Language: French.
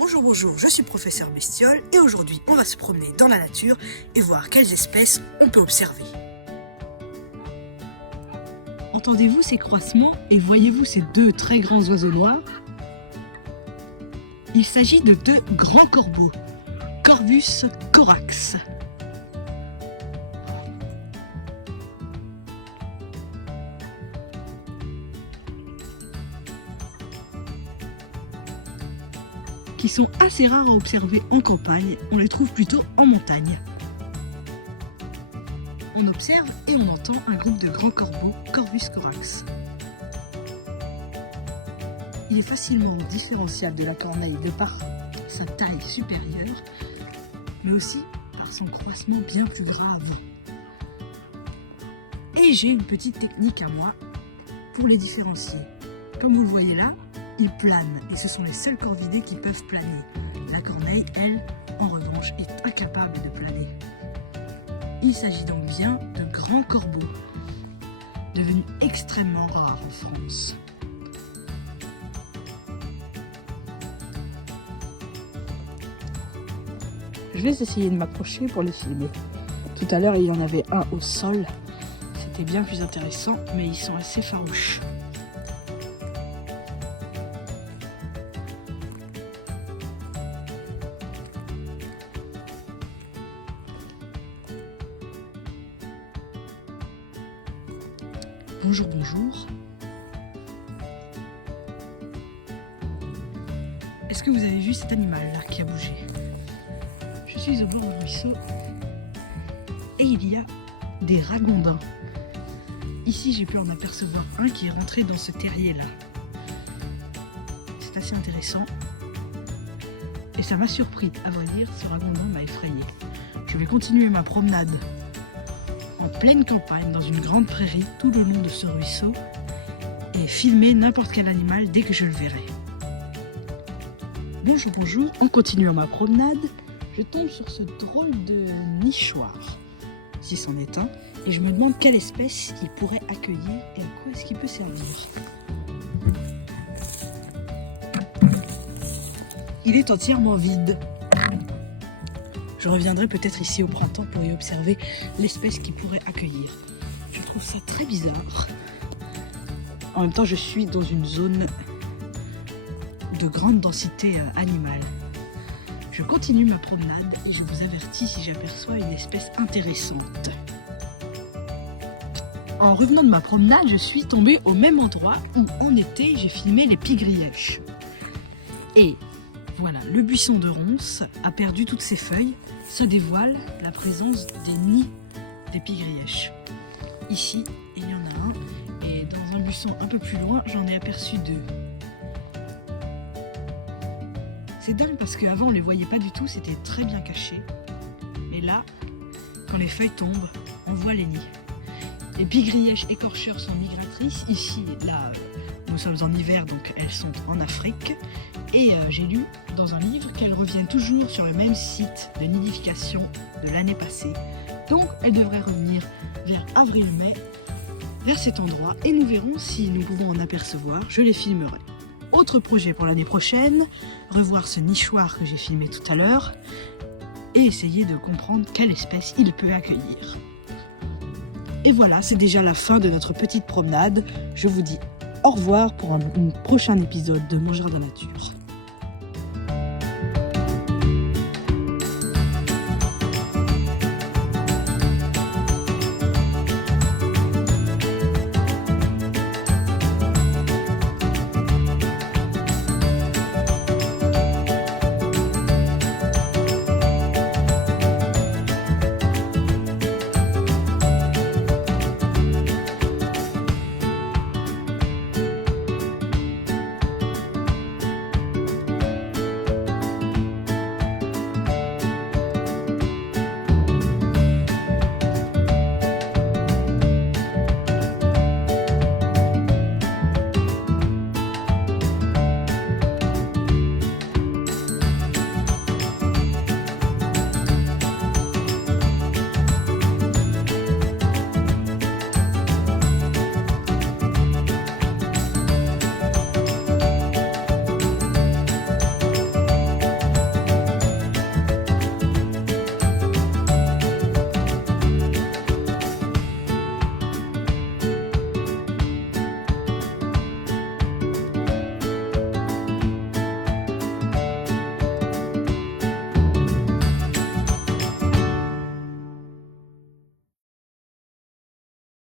Bonjour, je suis professeur Bestiole et aujourd'hui on va se promener dans la nature et voir quelles espèces on peut observer. Entendez-vous ces croissements et voyez-vous ces deux très grands oiseaux noirs? Il s'agit de deux grands corbeaux, Corvus corax. Qui sont assez rares à observer en campagne, on les trouve plutôt en montagne. On observe et on entend un groupe de grands corbeaux, Corvus corax. Il est facilement différenciable de la corneille de par sa taille supérieure, mais aussi par son croissement bien plus grave. Et j'ai une petite technique à moi pour les différencier. Comme vous le voyez là, ils planent et ce sont les seuls corvidés qui peuvent planer. La corneille, elle, en revanche, est incapable de planer. Il s'agit donc bien de grands corbeaux, devenus extrêmement rares en France. Je vais essayer de m'approcher pour les filmer. Tout à l'heure, il y en avait un au sol. C'était bien plus intéressant, mais ils sont assez farouches. Bonjour. Est-ce que vous avez vu cet animal là qui a bougé? Je suis au bord du ruisseau et il y a des ragondins. Ici j'ai pu en apercevoir un qui est rentré dans ce terrier là. C'est assez intéressant et ça m'a surpris, à vrai dire, ce ragondin m'a effrayé. Je vais continuer ma promenade en pleine campagne, dans une grande prairie, tout le long de ce ruisseau, et filmer n'importe quel animal dès que je le verrai. Bonjour, en continuant ma promenade, je tombe sur ce drôle de nichoir, si c'en est un, et je me demande quelle espèce il pourrait accueillir et à quoi est-ce qu'il peut servir. Il est entièrement vide. Je reviendrai peut-être ici au printemps pour y observer l'espèce qui pourrait accueillir. Je trouve ça très bizarre. En même temps, je suis dans une zone de grande densité animale. Je continue ma promenade et je vous avertis si j'aperçois une espèce intéressante. En revenant de ma promenade, je suis tombée au même endroit où en été j'ai filmé les pie-grièches. Et voilà, le buisson de ronces a perdu toutes ses feuilles, se dévoile la présence des nids des pie-grièches. Ici, il y en a un, et dans un buisson un peu plus loin, j'en ai aperçu deux. C'est dingue parce qu'avant on les voyait pas du tout, c'était très bien caché. Mais là, quand les feuilles tombent, on voit les nids. Les pie-grièches écorcheurs sont migratrices. Ici, là, nous sommes en hiver, donc elles sont en Afrique. Et j'ai lu dans un livre qu'elles reviennent toujours sur le même site de nidification de l'année passée. Donc elles devraient revenir vers avril-mai, vers cet endroit. Et nous verrons si nous pouvons en apercevoir. Je les filmerai. Autre projet pour l'année prochaine, revoir ce nichoir que j'ai filmé tout à l'heure et essayer de comprendre quelle espèce il peut accueillir. Et voilà, c'est déjà la fin de notre petite promenade. Je vous dis au revoir pour un prochain épisode de Mon Jardin Nature.